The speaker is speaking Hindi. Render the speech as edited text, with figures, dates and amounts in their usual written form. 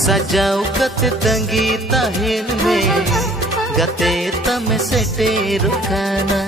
सजाऊ कत तंगी तहिन में गते तम से टेरुकाना।